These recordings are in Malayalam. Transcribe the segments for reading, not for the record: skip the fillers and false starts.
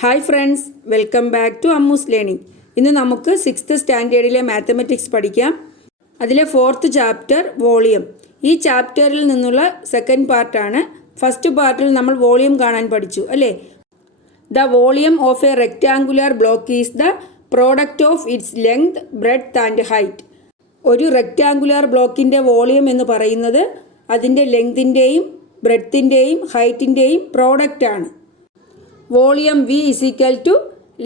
Hi friends, welcome back to Ammu's learning. ഇന്ന് നമുക്ക് 6th സ്റ്റാൻഡേർഡിലെ മാത്തമാറ്റിക്സ് പഠിക്കാം. അതിലെ 4th ചാപ്റ്റർ വോളിയം. ഈ ചാപ്റ്ററിൽ നിന്നുള്ള സെക്കൻഡ് പാർട്ടാണ്. ഫസ്റ്റ് പാർട്ടിൽ നമ്മൾ വോളിയം കാണാൻ പഠിച്ചു അല്ലേ. The volume of A rectangular block is the product of its length, breadth and height. ഒരു റെക്റ്റാങ്കുലർ ബ്ലോക്കിൻ്റെ വോളിയം എന്ന് പറയുന്നത് അതിൻ്റെ ലെങ്തിൻ്റെയും ബ്രെഡ്ത്തിൻ്റെയും ഹൈറ്റിൻ്റെയും പ്രോഡക്റ്റാണ്. Volume V is equal to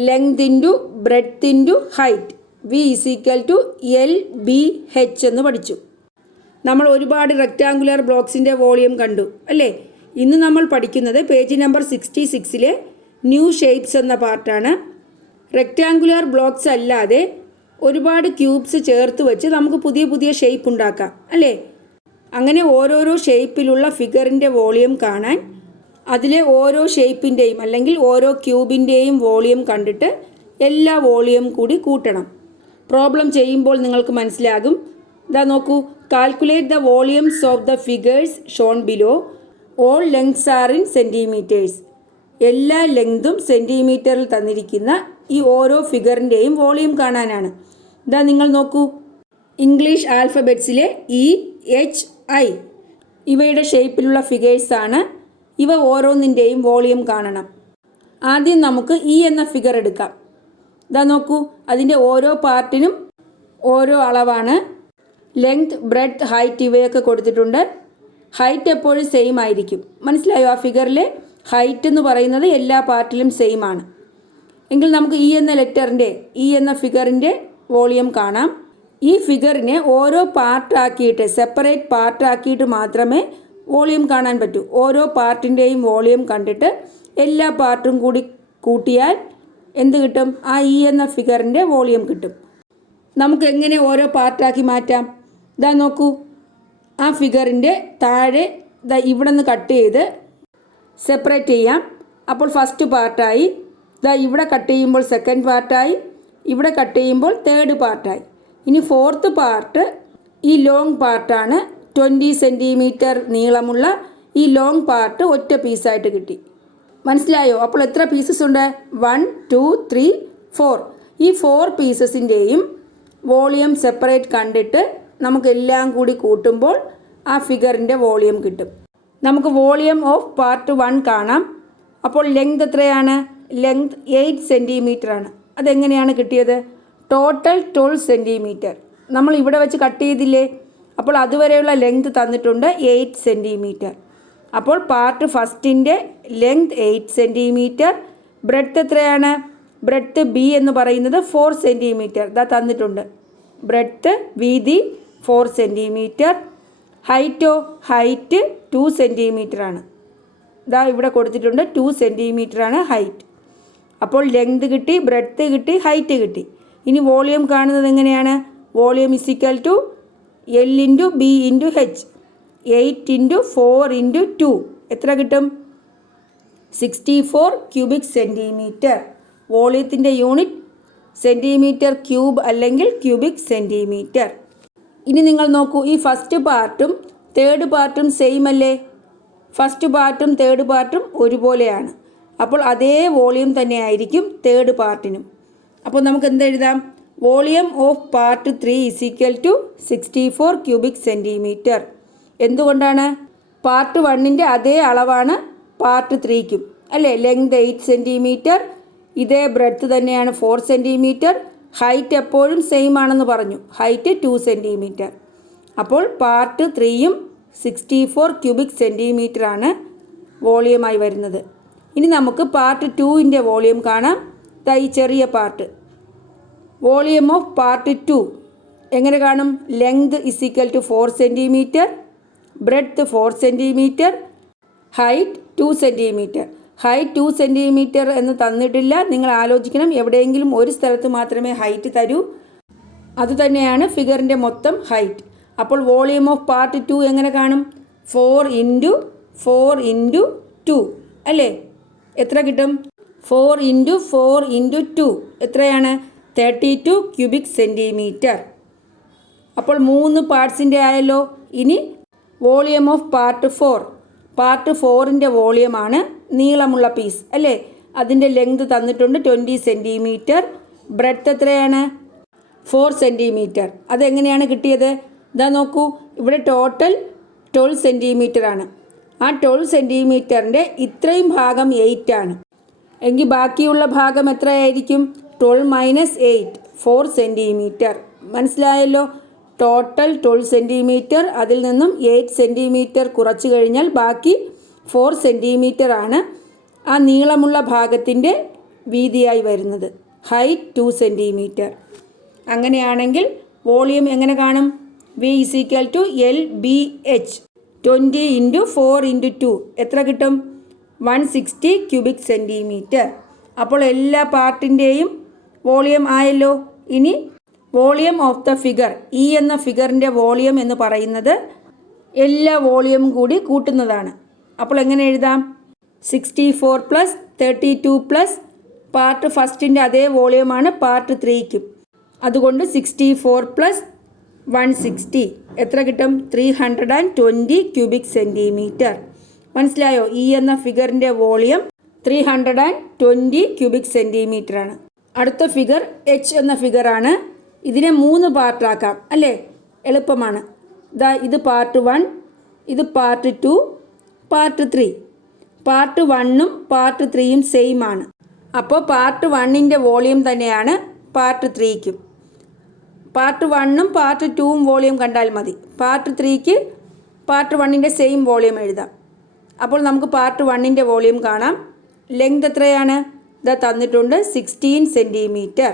length into breadth into height. V is equal to LBH എന്ന് പഠിച്ചു. നമ്മൾ ഒരുപാട് റെക്റ്റാങ്കുലർ ബ്ലോക്സിൻ്റെ വോളിയം കണ്ടു അല്ലേ. ഇന്ന് നമ്മൾ പഠിക്കുന്നത് പേജ് നമ്പർ 66 ന്യൂ ഷേപ്സ് എന്ന പാർട്ടാണ്. റെക്റ്റാങ്കുലർ ബ്ലോക്സ് അല്ലാതെ ഒരുപാട് ക്യൂബ്സ് ചേർത്ത് വെച്ച് നമുക്ക് പുതിയ പുതിയ ഷേപ്പ് ഉണ്ടാക്കാം അല്ലേ. അങ്ങനെ ഓരോരോ ഷേപ്പിലുള്ള ഫിഗറിൻ്റെ വോളിയം കാണാൻ അതിലെ ഓരോ ഷേപ്പിൻ്റെയും അല്ലെങ്കിൽ ഓരോ ക്യൂബിൻ്റെയും വോളിയം കണ്ടിട്ട് എല്ലാ വോളിയം കൂടി കൂട്ടണം. പ്രോബ്ലം ചെയ്യുമ്പോൾ നിങ്ങൾക്ക് മനസ്സിലാകും. ഇതാ നോക്കൂ, calculate the volumes of the figures Sean below. All lengths are in centimetres. എല്ലാ ലെങ്തും സെൻറ്റിമീറ്ററിൽ തന്നിരിക്കുന്ന ഈ ഓരോ ഫിഗറിൻ്റെയും വോളിയം കാണാനാണ്. ഇതാ നിങ്ങൾ നോക്കൂ, ഇംഗ്ലീഷ് ആൽഫബറ്റ്സിലെ EHI ഇവയുടെ ഷേപ്പിലുള്ള ഫിഗേഴ്സാണ്. ഇവ ഓരോന്നിൻ്റെയും വോളിയം കാണണം. ആദ്യം നമുക്ക് എന്ന ഫിഗർ എടുക്കാം. ഇതാ നോക്കൂ, അതിൻ്റെ ഓരോ പാർട്ടിനും ഓരോ അളവാണ്. ലെങ്ത്, ബ്രെഡ്ത്ത്, ഹൈറ്റ് ഇവയൊക്കെ കൊടുത്തിട്ടുണ്ട്. ഹൈറ്റ് എപ്പോഴും സെയിം ആയിരിക്കും. മനസ്സിലായോ? ആ ഫിഗറിലെ ഹൈറ്റ് എന്ന് പറയുന്നത് എല്ലാ പാർട്ടിലും സെയിം ആണ്. എങ്കിൽ നമുക്ക് എന്ന ലെറ്ററിൻ്റെ എന്ന ഫിഗറിൻ്റെ വോളിയം കാണാം. ഈ ഫിഗറിനെ ഓരോ പാർട്ടാക്കിയിട്ട് സെപ്പറേറ്റ് പാർട്ടാക്കിയിട്ട് മാത്രമേ വോളിയം കാണാൻ പറ്റൂ. ഓരോ പാർട്ടിൻ്റെയും വോളിയം കണ്ടിട്ട് എല്ലാ പാർട്ടും കൂടി കൂട്ടിയാൽ എന്ത് കിട്ടും? ആ എന്ന ഫിഗറിൻ്റെ വോളിയം കിട്ടും. നമുക്ക് എങ്ങനെ ഓരോ പാർട്ടാക്കി മാറ്റാം? ഇതാ നോക്കൂ, ആ ഫിഗറിൻ്റെ താഴെ ഇവിടെ നിന്ന് കട്ട് ചെയ്ത് സെപ്പറേറ്റ് ചെയ്യാം. അപ്പോൾ ഫസ്റ്റ് പാർട്ടായി. ഇവിടെ കട്ട് ചെയ്യുമ്പോൾ സെക്കൻഡ് പാർട്ടായി. ഇവിടെ കട്ട് ചെയ്യുമ്പോൾ തേർഡ് പാർട്ടായി. ഇനി ഫോർത്ത് പാർട്ട് ഈ ലോങ് പാർട്ടാണ്. 20 സെൻറ്റിമീറ്റർ നീളമുള്ള ഈ ലോങ് പാർട്ട് ഒറ്റ പീസായിട്ട് കിട്ടി. മനസ്സിലായോ? അപ്പോൾ എത്ര പീസസ് ഉണ്ട്? 1, 2, 3, 4. ഈ 4 പീസസിൻ്റെയും വോളിയം സെപ്പറേറ്റ് കണ്ടിട്ട് നമുക്കെല്ലാം കൂടി കൂട്ടുമ്പോൾ ആ ഫിഗറിൻ്റെ വോളിയം കിട്ടും. നമുക്ക് വോളിയം ഓഫ് പാർട്ട് 1 കാണാം. അപ്പോൾ ലെങ്ത് എത്രയാണ്? ലെങ്ത് 8 സെൻറ്റിമീറ്റർ ആണ്. അതെങ്ങനെയാണ് കിട്ടിയത്? Total 12 centimetre. നമ്മൾ ഇവിടെ വെച്ച് കട്ട് ചെയ്തില്ലേ? അപ്പോൾ അതുവരെയുള്ള ലെങ്ത് തന്നിട്ടുണ്ട് 8 സെൻറ്റിമീറ്റർ. അപ്പോൾ പാർട്ട് ഫസ്റ്റിൻ്റെ ലെങ്ത് 8 സെൻറ്റിമീറ്റർ. ബ്രെഡ്ത്ത് എത്രയാണ്? ബ്രെഡ്ത്ത് B എന്ന് പറയുന്നത് 4 സെൻറ്റിമീറ്റർ. തന്നിട്ടുണ്ട്. ബ്രെഡ്ത്ത് വീതി 4 സെൻറ്റിമീറ്റർ. ഹൈറ്റോ? ഹൈറ്റ് 2 സെൻറ്റിമീറ്റർ ആണ്. ഇവിടെ കൊടുത്തിട്ടുണ്ട് 2 സെൻറ്റിമീറ്റർ ആണ് ഹൈറ്റ്. അപ്പോൾ ലെങ്ത് കിട്ടി, ബ്രെഡ്ത്ത് കിട്ടി, ഹൈറ്റ് കിട്ടി. ഇനി വോളിയം കാണുന്നത് എങ്ങനെയാണ്? Volume is equal to L into B into H. 8 into 4 into 2 എത്ര കിട്ടും? 64 ക്യൂബിക് സെൻറ്റിമീറ്റർ. വോളിയത്തിൻ്റെ യൂണിറ്റ് സെൻറ്റിമീറ്റർ ക്യൂബ് അല്ലെങ്കിൽ ക്യൂബിക് സെൻറ്റിമീറ്റർ. ഇനി നിങ്ങൾ നോക്കൂ, ഈ ഫസ്റ്റ് പാർട്ടും തേർഡ് പാർട്ടും സെയിം അല്ലേ? ഫസ്റ്റ് പാർട്ടും തേർഡ് പാർട്ടും ഒരുപോലെയാണ്. അപ്പോൾ അതേ വോളിയം തന്നെയായിരിക്കും തേർഡ് പാർട്ടിനും. അപ്പോൾ നമുക്ക് എന്തെഴുതാം? Volume of part 3 is equal to 64 cubic centimetre. എന്തുകൊണ്ടാണ്? പാർട്ട് 1ൻ്റെ അതേ അളവാണ് പാർട്ട് 3ക്കും അല്ലേ. Length 8 centimetre. ഇതേ ബ്രെഡ്ത്ത് തന്നെയാണ് 4 സെൻറ്റിമീറ്റർ. ഹൈറ്റ് എപ്പോഴും സെയിം ആണെന്ന് പറഞ്ഞു. Height 2 centimetre. അപ്പോൾ പാർട്ട് 3യും 64 ക്യൂബിക് സെൻറ്റിമീറ്റർ ആണ് വോളിയമായി വരുന്നത്. ഇനി നമുക്ക് പാർട്ട് 2ൻ്റെ വോളിയം കാണാം. ഈ ചെറിയ പാർട്ട്. വോളിയം ഓഫ് പാർട്ട് 2 എങ്ങനെ കാണും? Length is equal to 4 centimetre. Breadth 4 centimetre. Height 2 centimetre. Height 2 centimetre എന്ന് തന്നിട്ടില്ല. നിങ്ങൾ ആലോചിക്കണം, എവിടെയെങ്കിലും ഒരു സ്ഥലത്ത് മാത്രമേ ഹൈറ്റ് തരൂ. അതുതന്നെയാണ് ഫിഗറിൻ്റെ മൊത്തം ഹൈറ്റ്. അപ്പോൾ വോളിയം ഓഫ് പാർട്ട് 2 എങ്ങനെ കാണും? 4 ഇൻറ്റു 4 ഇൻറ്റു 2 അല്ലേ. എത്ര കിട്ടും? 4 ഇൻറ്റു 4 ഇൻറ്റു 2 എത്രയാണ്? 32 ക്യൂബിക് സെൻറ്റിമീറ്റർ. അപ്പോൾ 3 പാർട്സിൻ്റെ ആയല്ലോ. ഇനി വോളിയം ഓഫ് പാർട്ട് 4. പാർട്ട് 4ൻ്റെ വോളിയമാണ് നീളമുള്ള പീസ് അല്ലേ. അതിൻ്റെ ലെങ്ത് തന്നിട്ടുണ്ട് 20 സെൻറ്റിമീറ്റർ. ബ്രെഡ്ത്ത് എത്രയാണ്? 4 സെൻറ്റിമീറ്റർ. അതെങ്ങനെയാണ് കിട്ടിയത്? ഇതാ നോക്കൂ, ഇവിടെ ടോട്ടൽ 12 സെൻറ്റിമീറ്റർ ആണ്. ആ 12 സെൻറ്റിമീറ്ററിൻ്റെ ഇത്രയും ഭാഗം 8 ആണ്. എങ്കിൽ ബാക്കിയുള്ള ഭാഗം എത്രയായിരിക്കും? 12 മൈനസ് 8, 4 സെൻറ്റിമീറ്റർ. മനസ്സിലായല്ലോ? ടോട്ടൽ 12 സെൻറ്റിമീറ്റർ, അതിൽ നിന്നും 8 സെൻറ്റിമീറ്റർ കുറച്ച് കഴിഞ്ഞാൽ ബാക്കി 4 സെൻറ്റിമീറ്റർ ആണ് ആ നീളമുള്ള ഭാഗത്തിൻ്റെ വീതിയായി വരുന്നത്. Height 2 centimetre. അങ്ങനെയാണെങ്കിൽ വോളിയം എങ്ങനെ കാണും? V = LBH. 20 × 4 × 2 എത്ര കിട്ടും? 160 ക്യൂബിക് സെൻറ്റിമീറ്റർ. അപ്പോൾ എല്ലാ പാർട്ടിൻ്റെയും വോളിയം ആയല്ലോ. ഇനി വോളിയം ഓഫ് ദ ഫിഗർ, ഈ എന്ന ഫിഗറിൻ്റെ വോളിയം എന്ന് പറയുന്നത് എല്ലാ വോളിയം കൂടി കൂട്ടുന്നതാണ്. അപ്പോൾ എങ്ങനെ എഴുതാം? 64 + 32 + പാർട്ട് ഫസ്റ്റിൻ്റെ അതേ വോളിയമാണ് പാർട്ട് 3ക്കും. അതുകൊണ്ട് 64 + 160 എത്ര കിട്ടും? 320 ക്യൂബിക് സെൻറ്റിമീറ്റർ. മനസ്സിലായോ? ഈ എന്ന ഫിഗറിൻ്റെ വോളിയം 320 ക്യൂബിക് സെൻറ്റിമീറ്റർ ആണ്. അടുത്ത ഫിഗർ H എന്ന ഫിഗറാണ്. ഇതിനെ 3 പാർട്ടാക്കാം അല്ലേ? എളുപ്പമാണ്. ഇത് പാർട്ട് 1, ഇത് പാർട്ട് 2, പാർട്ട് 3. പാർട്ട് 1ഉം പാർട്ട് 3യും സെയിം ആണ്. അപ്പോൾ പാർട്ട് 1ൻ്റെ വോളിയം തന്നെയാണ് പാർട്ട് 3ക്കും. പാർട്ട് 1ഉം പാർട്ട് 2ഉം വോളിയം കണ്ടാൽ മതി. പാർട്ട് 3ക്ക് പാർട്ട് 1ൻ്റെ സെയിം വോളിയം എഴുതാം. അപ്പോൾ നമുക്ക് പാർട്ട് 1ൻ്റെ വോളിയം കാണാം. ലെങ്ത് എത്രയാണ്? ഇതാ തന്നിട്ടുണ്ട് 16 സെൻറ്റിമീറ്റർ.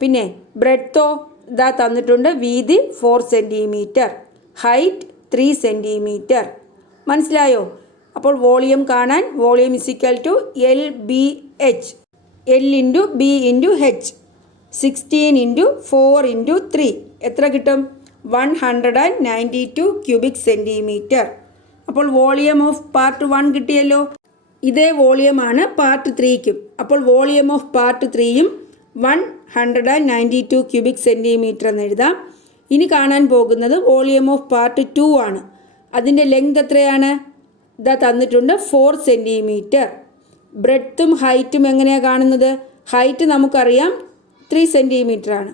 പിന്നെ ബ്രെഡ്ത്തോ ഇതാ തന്നിട്ടുണ്ട്, വീതി 4 സെൻറ്റിമീറ്റർ, ഹൈറ്റ് 3 സെൻറ്റിമീറ്റർ. മനസ്സിലായോ? അപ്പോൾ വോളിയം കാണാൻ volume = LBH. L × B × H. 16 × 4 × 3 എത്ര കിട്ടും? 192 ക്യൂബിക് സെൻറ്റിമീറ്റർ. അപ്പോൾ വോളിയം ഓഫ് പാർട്ട് 1 കിട്ടിയല്ലോ. ഇതേ വോളിയമാണ് പാർട്ട് 3ക്കും. അപ്പോൾ വോളിയം ഓഫ് പാർട്ട് 3യും 192 ക്യൂബിക് സെൻറ്റിമീറ്റർ എന്ന് എഴുതാം. ഇനി കാണാൻ പോകുന്നത് വോളിയം ഓഫ് പാർട്ട് 2 ആണ്. അതിൻ്റെ ലെങ്ത് എത്രയാണ്? ഇതാ തന്നിട്ടുണ്ട് 4 സെൻറ്റിമീറ്റർ. ബ്രെഡ്ത്തും ഹൈറ്റും എങ്ങനെയാണ് കാണുന്നത്? ഹൈറ്റ് നമുക്കറിയാം 3 സെൻറ്റിമീറ്റർ ആണ്.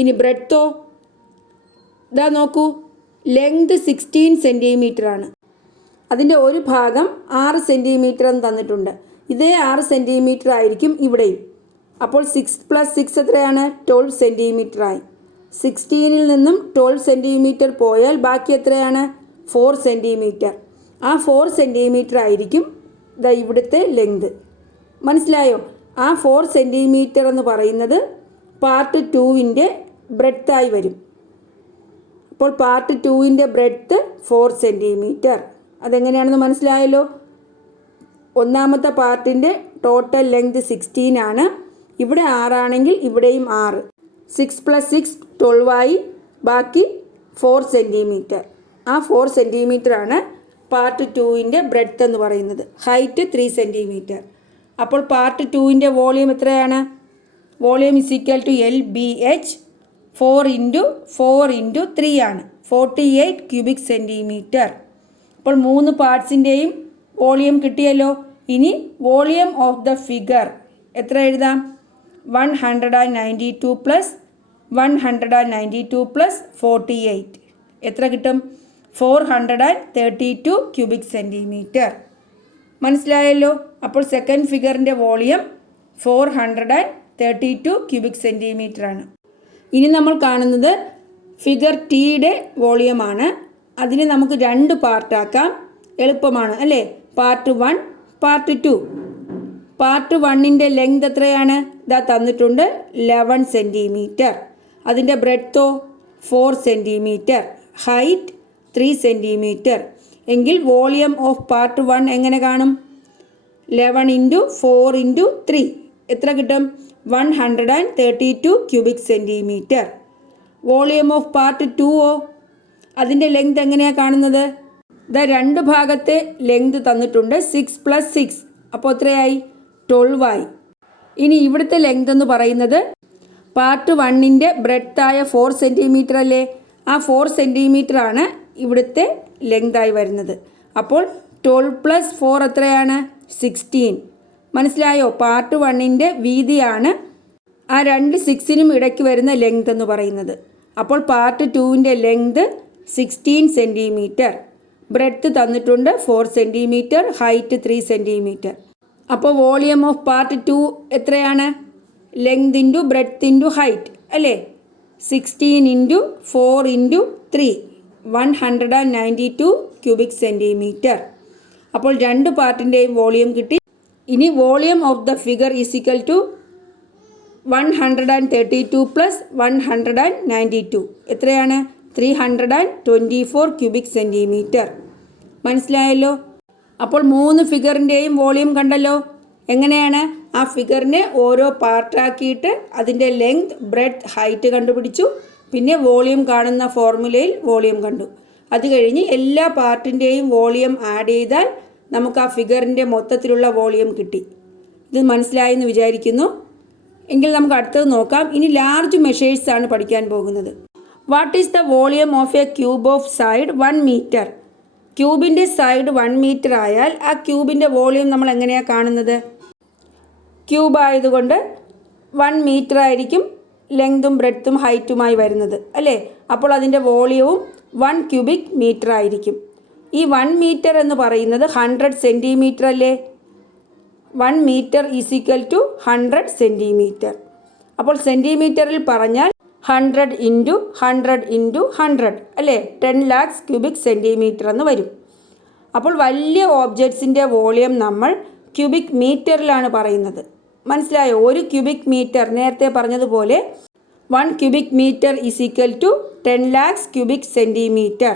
ഇനി ബ്രെഡ്ത്തോ ഇതാ നോക്കൂ, ലെങ്ത് 16 സെൻറ്റിമീറ്റർ ആണ്. അതിൻ്റെ ഒരു ഭാഗം 6 സെൻറ്റിമീറ്റർ എന്ന് തന്നിട്ടുണ്ട്. ഇതേ 6 സെൻറ്റിമീറ്റർ ആയിരിക്കും ഇവിടെയും. അപ്പോൾ 6 + 6 എത്രയാണ്? 12 സെൻറ്റിമീറ്റർ ആയി. 16ൽ നിന്നും 12 സെൻറ്റിമീറ്റർ പോയാൽ ബാക്കി എത്രയാണ്? 4 സെൻറ്റിമീറ്റർ. ആ 4 സെൻറ്റിമീറ്റർ ആയിരിക്കും ഇവിടുത്തെ ലെങ്ത്. മനസ്സിലായോ? ആ 4 സെൻറ്റിമീറ്റർ എന്ന് പറയുന്നത് പാർട്ട് 2ൻ്റെ ബ്രെഡ്ത്തായി വരും. അപ്പോൾ പാർട്ട് 2ൻ്റെ ബ്രെഡ്ത്ത് 4 സെൻറ്റിമീറ്റർ. അതെങ്ങനെയാണെന്ന് മനസ്സിലായല്ലോ? ഒന്നാമത്തെ പാർട്ടിൻ്റെ ടോട്ടൽ ലെങ്ത് 16 ആണ്. ഇവിടെ 6 ആണെങ്കിൽ ഇവിടെയും 6. 6 + 6 12 ആയി. ബാക്കി 4 സെൻറ്റിമീറ്റർ. ആ 4 സെൻറ്റിമീറ്റർ ആണ് പാർട്ട് 2ൻ്റെ ബ്രെഡ്ത്ത് എന്ന് പറയുന്നത്. Height 3 centimetre. അപ്പോൾ പാർട്ട് 2ൻ്റെ വോളിയം എത്രയാണ്? Volume = LBH. 4 × 4 × 3 ആണ്. 48 ക്യൂബിക് സെൻറ്റിമീറ്റർ. അപ്പോൾ 3 പാർട്സിൻ്റെയും വോളിയം കിട്ടിയല്ലോ. ഇനി വോളിയം ഓഫ് ദ ഫിഗർ എത്ര എഴുതാം? 192 + 192 + 48 എത്ര കിട്ടും? 432 ക്യൂബിക് സെൻറ്റിമീറ്റർ. മനസ്സിലായല്ലോ? അപ്പോൾ സെക്കൻഡ് ഫിഗറിൻ്റെ വോളിയം 432 ക്യൂബിക് സെൻറ്റിമീറ്റർ ആണ്. ഇനി നമ്മൾ കാണുന്നത് ഫിഗർ Tയുടെ വോളിയമാണ്. അതിനെ നമുക്ക് 2 പാർട്ടാക്കാം. എളുപ്പമാണ് അല്ലേ? Part 1, part 2. പാർട്ട് 1ൻ്റെ ലെങ്ത് എത്രയാണ്? ഇതാ തന്നിട്ടുണ്ട് 11 സെൻറ്റിമീറ്റർ. അതിൻ്റെ ബ്രെഡ്ത്തോ 4 സെൻറ്റിമീറ്റർ, ഹൈറ്റ് 3 സെൻറ്റിമീറ്റർ. എങ്കിൽ വോളിയം ഓഫ് പാർട്ട് 1 എങ്ങനെ കാണും? 11 × 4 × 3 എത്ര കിട്ടും? 132 cubic centimetre. Volume of part 2ഓ? അതിൻ്റെ ലെങ്ത് എങ്ങനെയാണ് കാണുന്നത്? ഇതാ 2 ഭാഗത്തെ ലെങ്ത് തന്നിട്ടുണ്ട്. 6 + 6 അപ്പോൾ എത്രയായി? 12 ആയി. ഇനി ഇവിടുത്തെ ലെങ്ത് എന്ന് പറയുന്നത് പാർട്ട് 1ൻ്റെ ബ്രെഡ്ത്തായ 4 സെൻറ്റിമീറ്റർ അല്ലേ? ആ 4 സെൻറ്റിമീറ്റർ ആണ് ഇവിടുത്തെ ലെങ്തായി വരുന്നത്. അപ്പോൾ 12 + 4 എത്രയാണ്? 16. മനസ്സിലായോ? പാർട്ട് 1ൻ്റെ വീതിയാണ് ആ രണ്ട് 6നും ഇടയ്ക്ക് വരുന്ന ലെങ്ത് എന്ന് പറയുന്നത്. അപ്പോൾ പാർട്ട് 2ൻ്റെ ലെങ്ത് 16 സെൻറ്റിമീറ്റർ, ബ്രെഡ്ത്ത് തന്നിട്ടുണ്ട് 4 സെൻറ്റിമീറ്റർ, ഹൈറ്റ് 3 സെൻറ്റിമീറ്റർ. അപ്പോൾ വോളിയം ഓഫ് പാർട്ട് 2 എത്രയാണ്? Length into breadth into height അല്ലേ? 16 ഇൻറ്റു 4 ഇൻറ്റു 3 192 ക്യൂബിക് സെൻറ്റിമീറ്റർ. അപ്പോൾ രണ്ട് പാർട്ടിൻ്റെയും വോളിയം കിട്ടി. ഇനി volume of the figure is equal to 132 plus 192 എത്രയാണ്? 324 ക്യൂബിക് സെൻറ്റിമീറ്റർ. മനസ്സിലായല്ലോ? അപ്പോൾ 3 ഫിഗറിൻ്റെയും വോളിയം കണ്ടല്ലോ. എങ്ങനെയാണ്? ആ ഫിഗറിനെ ഓരോ പാർട്ടാക്കിയിട്ട് അതിൻ്റെ ലെങ്ത്, ബ്രെഡ്ത്ത്, ഹൈറ്റ് കണ്ടുപിടിച്ചു. പിന്നെ വോളിയം കാണുന്ന ഫോർമുലയിൽ വോളിയം കണ്ടു. അത് കഴിഞ്ഞ് എല്ലാ പാർട്ടിൻ്റെയും വോളിയം ആഡ് ചെയ്താൽ നമുക്ക് ആ ഫിഗറിൻ്റെ മൊത്തത്തിലുള്ള വോളിയം കിട്ടി. ഇത് മനസ്സിലായെന്ന് വിചാരിക്കുന്നു. എങ്കിൽ നമുക്ക് അടുത്തത് നോക്കാം. ഇനി ലാർജ് മെഷേഴ്സാണ് പഠിക്കാൻ പോകുന്നത്. What is the volume of a cube of side 1 metre? ക്യൂബിൻ്റെ സൈഡ് 1 മീറ്റർ ആയാൽ ആ ക്യൂബിൻ്റെ വോളിയം നമ്മൾ എങ്ങനെയാണ് കാണുന്നത്? ക്യൂബ് ആയതുകൊണ്ട് 1 മീറ്റർ ആയിരിക്കും ലെങ്തും ബ്രെഡ്ത്തും ഹൈറ്റുമായി വരുന്നത് അല്ലേ? അപ്പോൾ അതിൻ്റെ വോളിയവും 1 ക്യൂബിക് മീറ്റർ ആയിരിക്കും. ഈ 1 മീറ്റർ എന്ന് പറയുന്നത് 100 സെൻറ്റിമീറ്റർ അല്ലേ? 1 metre is equal to 100 centimetre. അപ്പോൾ സെൻറ്റിമീറ്ററിൽ പറഞ്ഞാൽ 100 ഇൻറ്റു 100 ഇൻറ്റു 100 അല്ലേ? 10 lakhs ക്യൂബിക് സെൻറ്റിമീറ്റർ എന്ന് വരും. അപ്പോൾ വലിയ ഓബ്ജക്ട്സിൻ്റെ വോളിയം നമ്മൾ ക്യൂബിക് മീറ്ററിലാണ് പറയുന്നത്. മനസ്സിലായോ? 1 ക്യൂബിക് മീറ്റർ നേരത്തെ പറഞ്ഞതുപോലെ 1 cubic metre is equal to 10 lakhs cubic centimetre.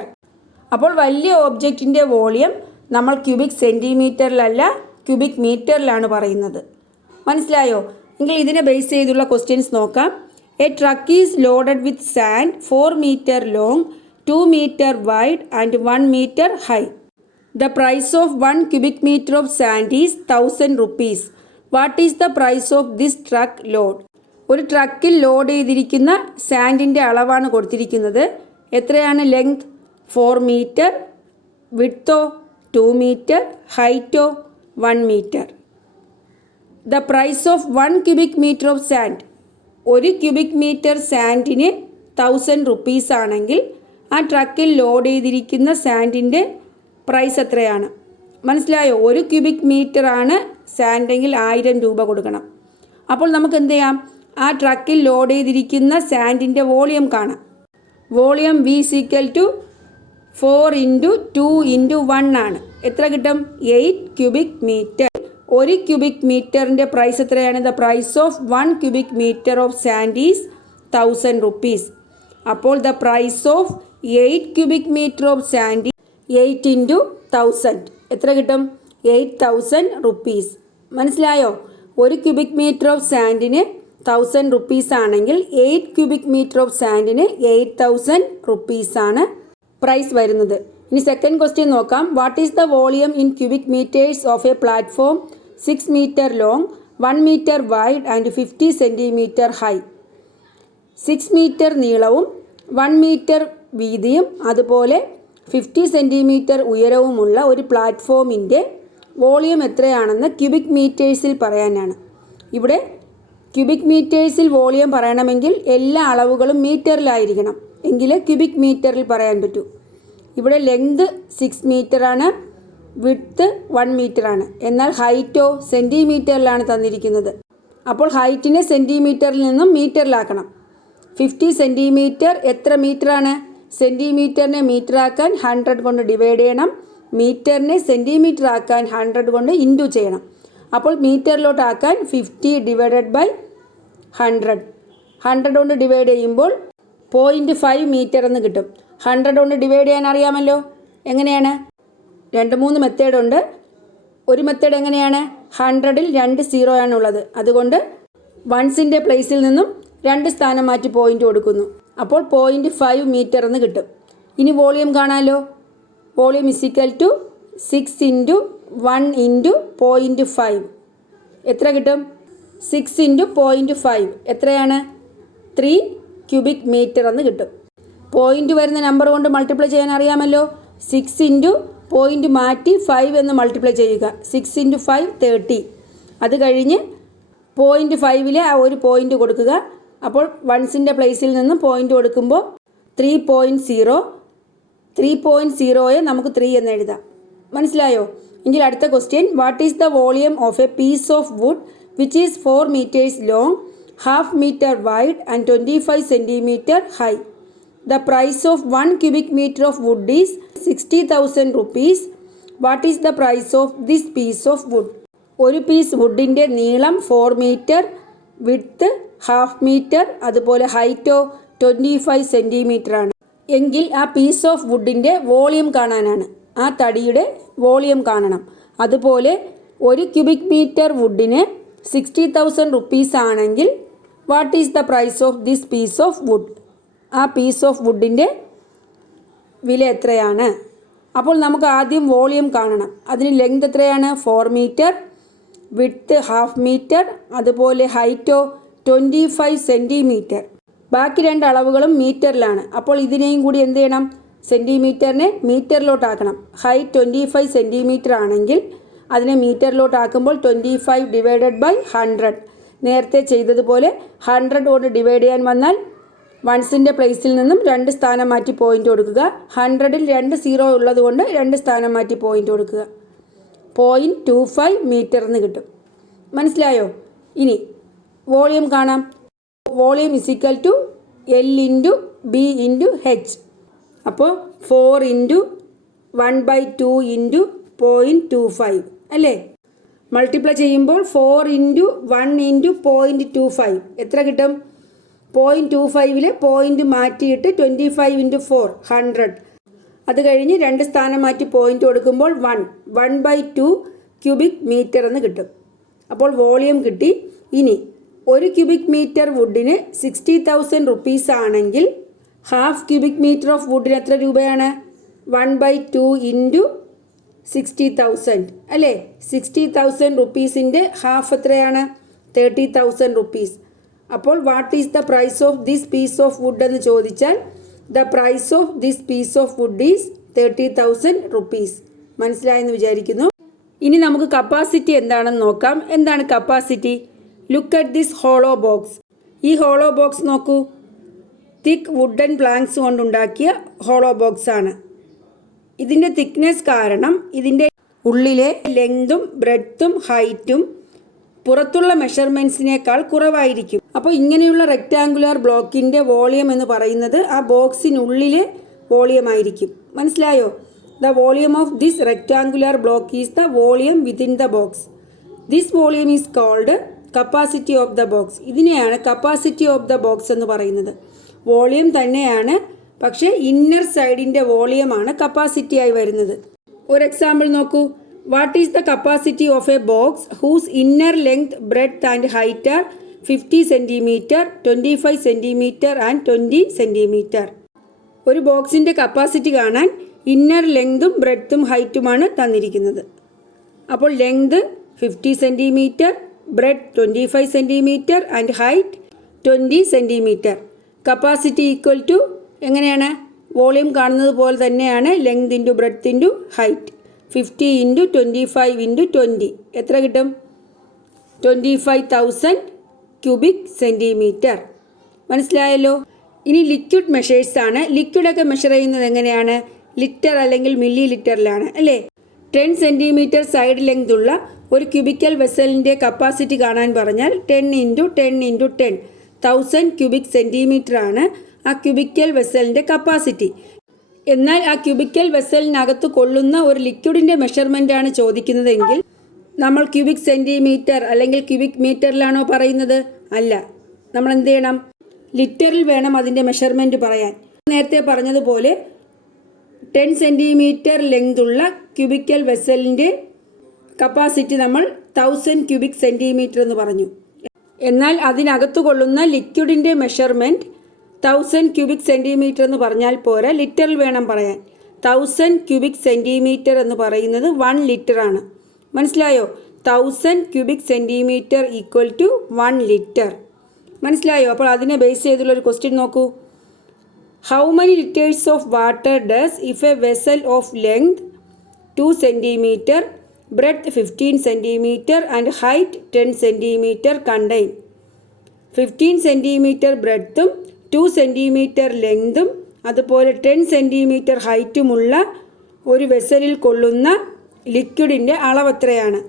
അപ്പോൾ വലിയ ഓബ്ജക്റ്റിൻ്റെ വോളിയം നമ്മൾ ക്യൂബിക് സെൻറ്റിമീറ്ററിലല്ല ക്യൂബിക് മീറ്ററിലാണ് പറയുന്നത്. മനസ്സിലായോ? എങ്കിൽ ഇതിനെ ബേസ് ചെയ്തുള്ള ക്വസ്റ്റ്യൻസ് നോക്കാം. A truck is loaded with sand 4 meter long, 2 meter wide and 1 meter high. The price of 1 cubic meter of sand is 1000 rupees. What is the price of this truck load? ഒരു ട്രക്കിൽ ലോഡ് ചെയ്തിരിക്കുന്ന സാൻഡിൻ്റെ അളവാണ് കൊടുത്തിരിക്കുന്നത്. എത്രയാണ് length? 4 meter, വിഡ്ത്തോ 2 meter, ഹൈറ്റോ 1 meter. The price of 1 cubic meter of sand, 1 cubic meter സാൻഡിന് 1000 rupees ആണെങ്കിൽ ആ ട്രക്കിൽ ലോഡ് ചെയ്തിരിക്കുന്ന സാൻഡിൻ്റെ പ്രൈസ് എത്രയാണ്? മനസ്സിലായോ? 1 cubic meter ആണ് സാൻഡെങ്കിൽ 1000 രൂപ കൊടുക്കണം. അപ്പോൾ നമുക്ക് എന്ത് ചെയ്യാം? ആ ട്രക്കിൽ ലോഡ് ചെയ്തിരിക്കുന്ന സാൻഡിൻ്റെ വോളിയം കാണാം. Volume V is equal to 4 into 2 into 1 ആണ്. എത്ര കിട്ടും? 8 cubic meter. 1 cubic മീറ്ററിൻ്റെ പ്രൈസ് എത്രയാണ്? The price of 1 cubic meter of sand is 1000 rupees. അപ്പോൾ the price of 8 cubic meter of sand 8 into 1000 എത്ര കിട്ടും? 8000 rupees. മനസ്സിലായോ? 1 cubic meter ഓഫ് സാൻഡിന് 1000 rupees ആണെങ്കിൽ 8 cubic meter ഓഫ് സാൻഡിന് 8000 rupees ആണ് പ്രൈസ് വരുന്നത്. ഇനി സെക്കൻഡ് ക്വസ്റ്റ്യൻ നോക്കാം. What is the volume in cubic metres of a platform 6 meter long, 1 meter wide and 50 centimeter high? 6 meter നീളവും 1 meter വീതിയും അതുപോലെ 50 centimeter ഉയരവുമുള്ള ഒരു പ്ലാറ്റ്ഫോമിൻ്റെ വോളിയം എത്രയാണെന്ന് ക്യൂബിക് മീറ്റേഴ്സിൽ പറയാനാണ്. ഇവിടെ ക്യൂബിക് മീറ്റേഴ്സിൽ വോളിയം പറയണമെങ്കിൽ എല്ലാ അളവുകളും മീറ്ററിലായിരിക്കണം, എങ്കിലേ ക്യൂബിക് മീറ്ററിൽ പറയാൻ പറ്റൂ. ഇവിടെ ലെങ്ത് 6 meter ആണ്, വിഡ്ത്ത് 1 meter ആണ്. എന്നാൽ ഹൈറ്റോ സെൻറ്റിമീറ്ററിലാണ് തന്നിരിക്കുന്നത്. അപ്പോൾ ഹൈറ്റിനെ സെൻറ്റിമീറ്ററിൽ നിന്നും മീറ്ററിലാക്കണം. 50 centimeter എത്ര മീറ്ററാണ്? സെൻറ്റിമീറ്ററിനെ മീറ്റർ ആക്കാൻ 100 കൊണ്ട് ഡിവൈഡ് ചെയ്യണം. മീറ്ററിനെ സെൻറ്റിമീറ്റർ ആക്കാൻ 100 കൊണ്ട് ഇൻറ്റു ചെയ്യണം. അപ്പോൾ മീറ്ററിലോട്ടാക്കാൻ 50 ഡിവൈഡഡ് ബൈ 100. 100 കൊണ്ട് ഡിവൈഡ് ചെയ്യുമ്പോൾ 0.5 meter എന്ന് കിട്ടും. 100 കൊണ്ട് ഡിവൈഡ് ചെയ്യാൻ അറിയാമല്ലോ. എങ്ങനെയാണ്? 2-3 മെത്തേഡുണ്ട്. ഒരു മെത്തേഡ് എങ്ങനെയാണ്? 100ൽ 2 0 ആണുള്ളത്. അതുകൊണ്ട് വൺസിൻ്റെ പ്ലേസിൽ നിന്നും 2 സ്ഥാനം മാറ്റി പോയിൻ്റ് കൊടുക്കുന്നു. അപ്പോൾ 0.5 meter എന്ന് കിട്ടും. ഇനി വോളിയം കാണാമല്ലോ. Volume is equal to 6 into 1 into 0.5 എത്ര കിട്ടും? 6 ഇൻറ്റു 0.5 എത്രയാണ്? 3 cubic meter എന്ന് കിട്ടും. പോയിൻ്റ് വരുന്ന നമ്പർ കൊണ്ട് മൾട്ടിപ്ലൈ ചെയ്യാൻ അറിയാമല്ലോ. 6 ഇൻറ്റു പോയിൻ്റ് മാറ്റി 5 എന്ന് മൾട്ടിപ്ലൈ ചെയ്യുക. 6 ഇൻറ്റു 5 30. അത് കഴിഞ്ഞ് 0.5 ആ ഒരു പോയിൻ്റ് കൊടുക്കുക. അപ്പോൾ വൺസിൻ്റെ പ്ലേസിൽ നിന്ന് പോയിൻ്റ് കൊടുക്കുമ്പോൾ 3.0. 3.0യെ നമുക്ക് 3 എന്ന് എഴുതാം. മനസ്സിലായോ? എങ്കിൽ അടുത്ത question, what is the volume of a piece of wood which is 4 meters long, 1/2 meter wide and 25 centimeter high? The price of 1 cubic meter of wood is 60,000 rupees. What is the price of this piece of wood? ഒരു പീസ് വുഡിൻ്റെ നീളം 4 meter, വിഡ്ത്ത് 1/2 meter, അതുപോലെ ഹൈറ്റോ 25 centimeter ആണ്. എങ്കിൽ ആ പീസ് ഓഫ് വുഡിൻ്റെ വോളിയം കാണാനാണ്, ആ തടിയുടെ വോളിയം കാണണം. അതുപോലെ 1 ക്യൂബിക് മീറ്റർ വുഡിന് 60,000 rupees ആണെങ്കിൽ what is the price of this piece of wood? ആ പീസ് ഓഫ് വുഡിൻ്റെ വില എത്രയാണ്? അപ്പോൾ നമുക്ക് ആദ്യം വോളിയം കാണണം. അതിന് ലെങ്ത് എത്രയാണ്? 4 meter, വിഡ്ത്ത് 1/2 meter, അതുപോലെ ഹൈറ്റോ 25 centimeter. ബാക്കി 2 അളവുകളും മീറ്ററിലാണ്. അപ്പോൾ ഇതിനെയും കൂടി എന്ത് ചെയ്യണം? സെൻറ്റിമീറ്ററിനെ മീറ്ററിലോട്ടാക്കണം. ഹൈറ്റ് 25 centimeter ആണെങ്കിൽ അതിനെ മീറ്ററിലോട്ടാക്കുമ്പോൾ 25 divided by 100. നേരത്തെ ചെയ്തതുപോലെ 100 കൊണ്ട് ഡിവൈഡ് ചെയ്യാൻ വന്നാൽ വൺസിൻ്റെ പ്ലേസിൽ നിന്നും 2 സ്ഥാനം മാറ്റി പോയിൻ്റ് കൊടുക്കുക. 100ൽ 2 0 ഉള്ളത് കൊണ്ട് 2 സ്ഥാനം മാറ്റി പോയിൻ്റ് കൊടുക്കുക. 0.25 meter എന്ന് കിട്ടും. മനസ്സിലായോ? ഇനി വോളിയം കാണാം. Volume is equal to L into B into H. അപ്പോൾ 4 ഇൻറ്റു 1/2 ഇൻറ്റു 0.25 അല്ലേ? മൾട്ടിപ്ലൈ ചെയ്യുമ്പോൾ 4 ഇൻറ്റു 1 ഇൻറ്റു 0.25 എത്ര കിട്ടും? 0.25ൽ പോയിൻ്റ് മാറ്റിയിട്ട് 25 ഇൻറ്റു 4 100. അത് കഴിഞ്ഞ് 2 സ്ഥാനം മാറ്റി പോയിൻ്റ് കൊടുക്കുമ്പോൾ 1/2 ക്യൂബിക് മീറ്റർ എന്ന് കിട്ടും. അപ്പോൾ വോളിയം കിട്ടി. ഇനി 1 ക്യൂബിക് മീറ്റർ വുഡിന് 60,000 rupees ആണെങ്കിൽ 1/2 ക്യൂബിക് മീറ്റർ ഓഫ് വുഡിന് എത്ര രൂപയാണ്? 1/2 ഇൻറ്റു 60,000 അല്ലേ? 60,000 rupeesൻ്റെ ഹാഫ് എത്രയാണ്? 30,000 rupees. അപ്പോൾ what is the price of this piece of wood എന്ന് ചോദിച്ചാൽ the price of this piece of wood is 30,000 rupees. മനസ്സിലായെന്ന് വിചാരിക്കുന്നു. ഇനി നമുക്ക് കപ്പാസിറ്റി എന്താണെന്ന് നോക്കാം. എന്താണ് capacity? Look at this hollow box. ഈ ഹോളോ ബോക്സ് നോക്കൂ. തിക്ക് വുഡൻ പ്ലാങ്ക്സ് കൊണ്ടുണ്ടാക്കിയ ഹോളോ ബോക്സ് ആണ്. ഇതിൻ്റെ തിക്നെസ് കാരണം ഇതിൻ്റെ ഉള്ളിലെ ലെങ്തും ബ്രെഡ്ത്തും ഹൈറ്റും പുറത്തുള്ള മെഷർമെൻറ്റ്സിനേക്കാൾ കുറവായിരിക്കും. അപ്പോൾ ഇങ്ങനെയുള്ള റെക്റ്റാങ്കുലർ ബ്ലോക്കിൻ്റെ വോളിയം എന്ന് പറയുന്നത് ആ ബോക്സിനുള്ളിലെ വോളിയം ആയിരിക്കും. മനസ്സിലായോ? The volume of this rectangular block is the volume within the box. This volume is called capacity of the box. ഇതിനെയാണ് കപ്പാസിറ്റി ഓഫ് ദ ബോക്സ് എന്ന് പറയുന്നത്. വോളിയം തന്നെയാണ്, പക്ഷേ ഇന്നർ സൈഡിൻ്റെ വോളിയമാണ് കപ്പാസിറ്റിയായി വരുന്നത്. ഒരു എക്സാമ്പിൾ നോക്കൂ. What is the capacity of a box whose inner length breadth and height are 50 centimeter, 25 centimeter and 20 centimeter? ഒരു ബോക്സിൻ്റെ കപ്പാസിറ്റി കാണാൻ ഇന്നർ ലെങ്തും ബ്രെഡ്ത്തും ഹൈറ്റുമാണ് തന്നിരിക്കുന്നത്. അപ്പോൾ length 50 centimeter, breadth 25 centimeter and height 20 centimeter. Capacity equal to എങ്ങനെയാണ്? വോളിയം കാണുന്നത് പോലെ തന്നെയാണ്. Length into breadth into height. 50 into 25 into 20 എത്ര കിട്ടും? 25,000 cubic centimeter. മനസ്സിലായല്ലോ? ഇനി ലിക്വിഡ് മെഷേഴ്സ് ആണ്. ലിക്വിഡൊക്കെ മെഷർ ചെയ്യുന്നത് എങ്ങനെയാണ്? ലിറ്റർ അല്ലെങ്കിൽ മില്ലി ലിറ്ററിലാണ് അല്ലേ? 10 centimeter സൈഡ് ലെങ്ത് ഉള്ള ഒരു ക്യൂബിക്കൽ വെസലിൻ്റെ കപ്പാസിറ്റി കാണാൻ പറഞ്ഞാൽ 10 ഇൻറ്റു 10 ഇൻറ്റു 10 1000 ക്യൂബിക് സെൻറ്റിമീറ്റർ ആണ് ആ ക്യൂബിക്കൽ വെസലിൻ്റെ കപ്പാസിറ്റി. എന്നാൽ ആ ക്യൂബിക്കൽ വെസലിനകത്ത് കൊള്ളുന്ന ഒരു ലിക്വിഡിൻ്റെ മെഷർമെൻ്റാണ് ചോദിക്കുന്നതെങ്കിൽ നമ്മൾ ക്യൂബിക് സെൻറ്റിമീറ്റർ അല്ലെങ്കിൽ ക്യൂബിക് മീറ്ററിലാണോ പറയുന്നത്? അല്ല. നമ്മൾ എന്ത് ചെയ്യണം? ലിറ്ററിൽ വേണം അതിൻ്റെ മെഷർമെൻറ്റ് പറയാൻ. നേരത്തെ പറഞ്ഞതുപോലെ 10 centimeter ലെങ്ത് ഉള്ള ക്യൂബിക്കൽ വെസലിൻ്റെ കപ്പാസിറ്റി നമ്മൾ 1000 ക്യൂബിക് സെൻറ്റിമീറ്റർ എന്ന് പറഞ്ഞു. എന്നാൽ അതിനകത്ത് കൊള്ളുന്ന ലിക്വിഡിൻ്റെ മെഷർമെൻറ്റ് 1000 ക്യൂബിക് സെൻറ്റിമീറ്റർ എന്ന് പറഞ്ഞാൽ പോരാ, ലിറ്ററിൽ വേണം പറയാൻ. 1000 ക്യൂബിക് സെൻറ്റിമീറ്റർ എന്ന് പറയുന്നത് 1 ലിറ്റർ ആണ്. മനസ്സിലായോ? 1000 cubic centimetre equal to 1 litre. മനസ്സിലായോ? അപ്പോൾ അതിനെ ബേസ് ചെയ്തുള്ളൊരു ക്വസ്റ്റ്യൻ നോക്കൂ. How many litres of water does if a vessel of length 2 centimeter breadth 15 centimeter and height 10 centimeter contain. 15 centimeter breadthും 2 centimeter ലെങ്തും അതുപോലെ 10 centimeter ഹൈറ്റുമുള്ള ഒരു വെസലിൽ കൊള്ളുന്ന ലിക്വിഡിൻ്റെ അളവ് എത്രയാണ്?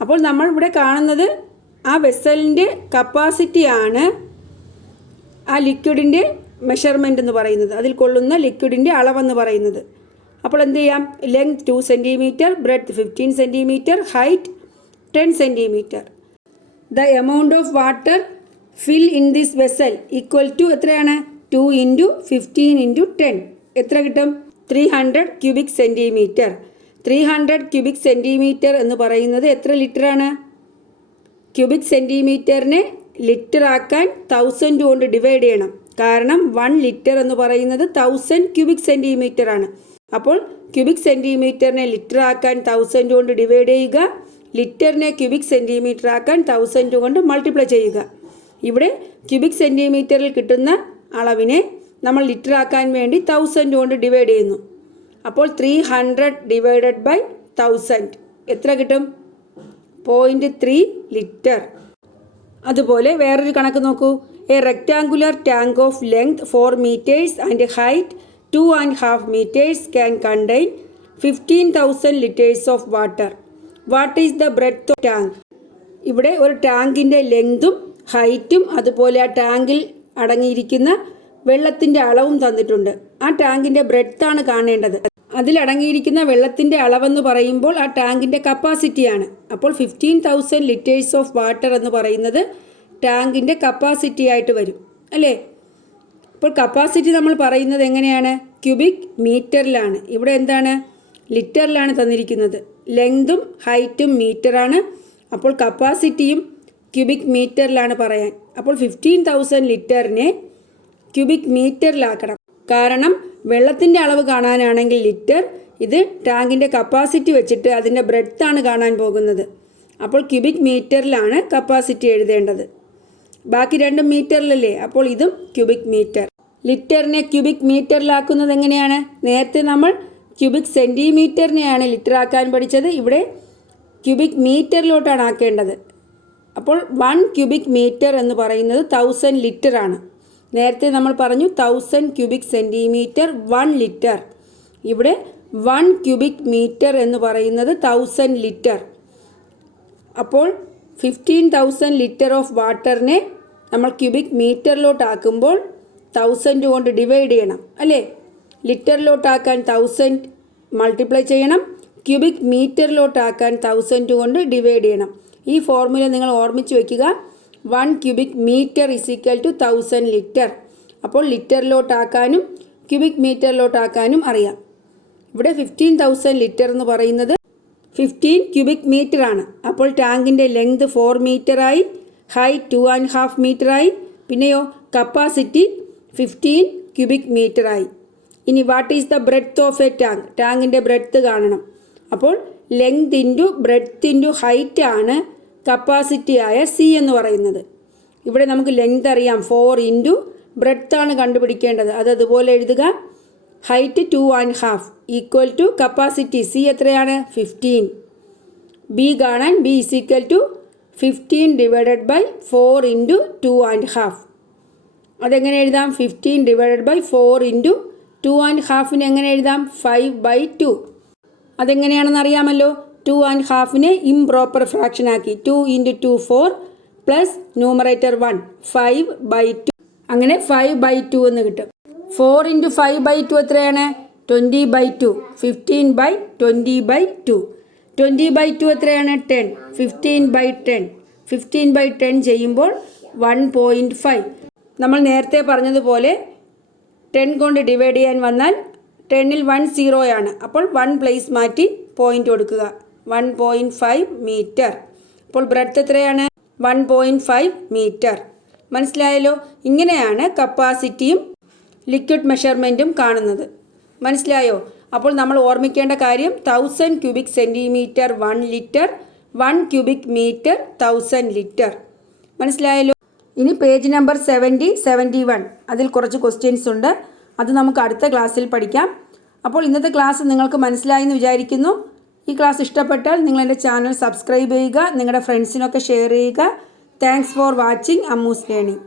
അപ്പോൾ നമ്മൾ ഇവിടെ കാണുന്നത് ആ വെസലിൻ്റെ കപ്പാസിറ്റിയാണ് ആ ലിക്വിഡിൻ്റെ മെഷർമെൻ്റ് എന്ന് പറയുന്നത്, അതിൽ കൊള്ളുന്ന ലിക്വിഡിൻ്റെ അളവെന്ന് പറയുന്നത്. അപ്പോൾ എന്ത് ചെയ്യാം? Length 2 centimeter, breadth 15 centimeter, height 10 centimeter. The amount of water fill in this vessel equal to എത്രയാണ്? 2 × 15 × 10 എത്ര കിട്ടും? 300 cubic centimeter. 300 cubic centimeter എന്ന് പറയുന്നത് എത്ര ലിറ്ററാണ്? ക്യൂബിക് സെൻറ്റിമീറ്ററിനെ ലിറ്റർ ആക്കാൻ 1000 കൊണ്ട് ഡിവൈഡ് ചെയ്യണം. കാരണം 1 ലിറ്റർ എന്ന് പറയുന്നത് 1000 ക്യൂബിക് സെൻറ്റിമീറ്റർ ആണ്. അപ്പോൾ ക്യൂബിക് സെൻറ്റിമീറ്ററിനെ ലിറ്റർ ആക്കാൻ 1000 കൊണ്ട് ഡിവൈഡ് ചെയ്യുക, ലിറ്ററിനെ ക്യൂബിക് സെൻറ്റിമീറ്റർ ആക്കാൻ 1000 കൊണ്ട് മൾട്ടിപ്ലൈ ചെയ്യുക. ഇവിടെ ക്യൂബിക് സെൻറ്റിമീറ്ററിൽ കിട്ടുന്ന അളവിനെ നമ്മൾ ലിറ്റർ ആക്കാൻ വേണ്ടി 1000 കൊണ്ട് ഡിവൈഡ് ചെയ്യുന്നു. അപ്പോൾ 300 ഡിവൈഡഡ് ബൈ 1000 എത്ര കിട്ടും? 0.3 ലിറ്റർ. അതുപോലെ വേറൊരു കണക്ക് നോക്കൂ. A rectangular tank of length 4 meters and height 2.5 meters can contain 15,000 liters of water. What is the breadth of tank? ഇവിടെ ഒരു ടാങ്കിൻ്റെ ലെങ്തും ഹൈറ്റും അതുപോലെ ആ ടാങ്കിൽ അടങ്ങിയിരിക്കുന്ന വെള്ളത്തിൻ്റെ അളവും തന്നിട്ടുണ്ട്. ആ ടാങ്കിൻ്റെ ബ്രെഡ്ത്താണ് കാണേണ്ടത്. അതിലടങ്ങിയിരിക്കുന്ന വെള്ളത്തിൻ്റെ അളവെന്ന് പറയുമ്പോൾ ആ ടാങ്കിൻ്റെ കപ്പാസിറ്റിയാണ്. അപ്പോൾ 15,000 liters ഓഫ് വാട്ടർ എന്ന് പറയുന്നത് ടാങ്കിൻ്റെ കപ്പാസിറ്റി ആയിട്ട് വരും അല്ലേ? അപ്പോൾ കപ്പാസിറ്റി നമ്മൾ പറയുന്നത് എങ്ങനെയാണ്? ക്യൂബിക് മീറ്ററിലാണ്. ഇവിടെ എന്താണ്? ലിറ്ററിലാണ് തന്നിരിക്കുന്നത്. ലെങ്തും ഹൈറ്റും മീറ്ററാണ്. അപ്പോൾ കപ്പാസിറ്റിയും ക്യൂബിക് മീറ്ററിലാണ് പറയാൻ. അപ്പോൾ 15,000 ലിറ്ററിനെ ക്യൂബിക് മീറ്ററിലാക്കണം. കാരണം വെള്ളത്തിൻ്റെ അളവ് കാണാനാണെങ്കിൽ ലിറ്റർ, ഇത് ടാങ്കിൻ്റെ കപ്പാസിറ്റി വെച്ചിട്ട് അതിൻ്റെ ബ്രെഡ്ത്താണ് കാണാൻ പോകുന്നത്. അപ്പോൾ ക്യൂബിക് മീറ്ററിലാണ് കപ്പാസിറ്റി എഴുതേണ്ടത്. ബാക്കി രണ്ടും മീറ്ററിലല്ലേ? അപ്പോൾ ഇതും ക്യൂബിക് മീറ്റർ. ലിറ്ററിനെ ക്യൂബിക് മീറ്ററിലാക്കുന്നത് എങ്ങനെയാണ്? നേരത്തെ നമ്മൾ ക്യൂബിക് സെൻറ്റിമീറ്ററിനെയാണ് ലിറ്റർ ആക്കാൻ പഠിച്ചത്. ഇവിടെ ക്യൂബിക് മീറ്ററിലോട്ടാണ് ആക്കേണ്ടത്. അപ്പോൾ 1 ക്യൂബിക് മീറ്റർ എന്ന് പറയുന്നത് 1000 ലിറ്ററാണ്. നേരത്തെ നമ്മൾ പറഞ്ഞു 1000 ക്യൂബിക് സെൻറ്റിമീറ്റർ 1 ലിറ്റർ. ഇവിടെ 1 ക്യൂബിക് മീറ്റർ എന്ന് പറയുന്നത് 1000 ലിറ്റർ. അപ്പോൾ 15,000 ലിറ്റർ ഓഫ് വാട്ടറിനെ നമ്മൾ ക്യൂബിക് മീറ്ററിലോട്ടാക്കുമ്പോൾ 1000 കൊണ്ട് ഡിവൈഡ് ചെയ്യണം അല്ലേ? ലിറ്ററിലോട്ടാക്കാൻ 1000 മൾട്ടിപ്ലൈ ചെയ്യണം, ക്യൂബിക് മീറ്ററിലോട്ടാക്കാൻ 1000 കൊണ്ട് ഡിവൈഡ് ചെയ്യണം. ഈ ഫോർമുല നിങ്ങൾ ഓർമ്മിച്ച് വയ്ക്കുക. 1 cubic metre is equal to 1000 litre. അപ്പോൾ ലിറ്ററിലോട്ടാക്കാനും ക്യൂബിക് മീറ്ററിലോട്ടാക്കാനും അറിയാം. ഇവിടെ 15,000 ലിറ്റർ എന്ന് പറയുന്നത് 15 ക്യൂബിക് മീറ്ററാണ്. അപ്പോൾ ടാങ്കിൻ്റെ ലെങ്ത് 4 മീറ്ററായി, ഹൈറ്റ് 2.5 മീറ്ററായി, പിന്നെയോ കപ്പാസിറ്റി 15 ക്യൂബിക് മീറ്ററായി. ഇനി what is the breadth of a tank? ടാങ്കിൻ്റെ ബ്രെഡ്ത്ത് കാണണം. അപ്പോൾ length into breadth into height ആണ് കപ്പാസിറ്റിയായ സി എന്ന് പറയുന്നത്. ഇവിടെ നമുക്ക് ലെങ്ത് അറിയാം, 4 ഇൻറ്റു ബ്രെഡ്ത്താണ് കണ്ടുപിടിക്കേണ്ടത്. അതുപോലെ എഴുതുക. Height 2.5 equal to capacity C എത്രയാണ്? 15. ബി കാണാൻ B is equal to 15 divided by 4 into 2.5. അതെങ്ങനെ എഴുതാം? 15 ഡിവൈഡഡ് ബൈ 4 ഇൻറ്റു 2.5 എങ്ങനെ എഴുതാം? 5/2. അതെങ്ങനെയാണെന്ന് അറിയാമല്ലോ. 2.5 ഇംപ്രോപ്പർ ഫ്രാക്ഷൻ ആക്കി. 2 × 2 4 പ്ലസ് ന്യൂമറേറ്റർ 1 5/2. അങ്ങനെ 5/2 എന്ന് കിട്ടും. 4 × 5/2 എത്രയാണ്? 20/2. 15/20/2. 20/2 എത്രയാണ്? 10. 15/10. 15/10 ചെയ്യുമ്പോൾ 1.5. നമ്മൾ നേരത്തെ പറഞ്ഞതുപോലെ 10 കൊണ്ട് ഡിവൈഡ് ചെയ്യാൻ വന്നാൽ 10ൽ 1 സീറോയാണ്. അപ്പോൾ 1 പ്ലേസ് മാറ്റി പോയിൻ്റ് കൊടുക്കുക. 1.5 മീറ്റർ. അപ്പോൾ ബ്രെഡ്ത്ത് എത്രയാണ്? 1.5 മീറ്റർ. മനസ്സിലായല്ലോ? ഇങ്ങനെയാണ് കപ്പാസിറ്റിയും ലിക്വിഡ് മെഷർമെൻറ്റും കാണുന്നത്. മനസ്സിലായോ? അപ്പോൾ നമ്മൾ ഓർമ്മിക്കേണ്ട കാര്യം 1000 cubic centimetre 1 litre, 1 cubic metre 1000 litre. മനസ്സിലായല്ലോ? ഇനി പേജ് നമ്പർ 70, 71 അതിൽ കുറച്ച് ക്വസ്റ്റ്യൻസ് ഉണ്ട്. അത് നമുക്ക് അടുത്ത ക്ലാസ്സിൽ പഠിക്കാം. അപ്പോൾ ഇന്നത്തെ ക്ലാസ് നിങ്ങൾക്ക് മനസ്സിലായെന്ന് വിചാരിക്കുന്നു. ഈ ക്ലാസ് ഇഷ്ടപ്പെട്ടാൽ നിങ്ങൾ എൻ്റെ ചാനൽ സബ്സ്ക്രൈബ് ചെയ്യുക, നിങ്ങളുടെ ഫ്രണ്ട്സിനൊക്കെ ഷെയർ ചെയ്യുക. Thanks for watching Ammu's learning.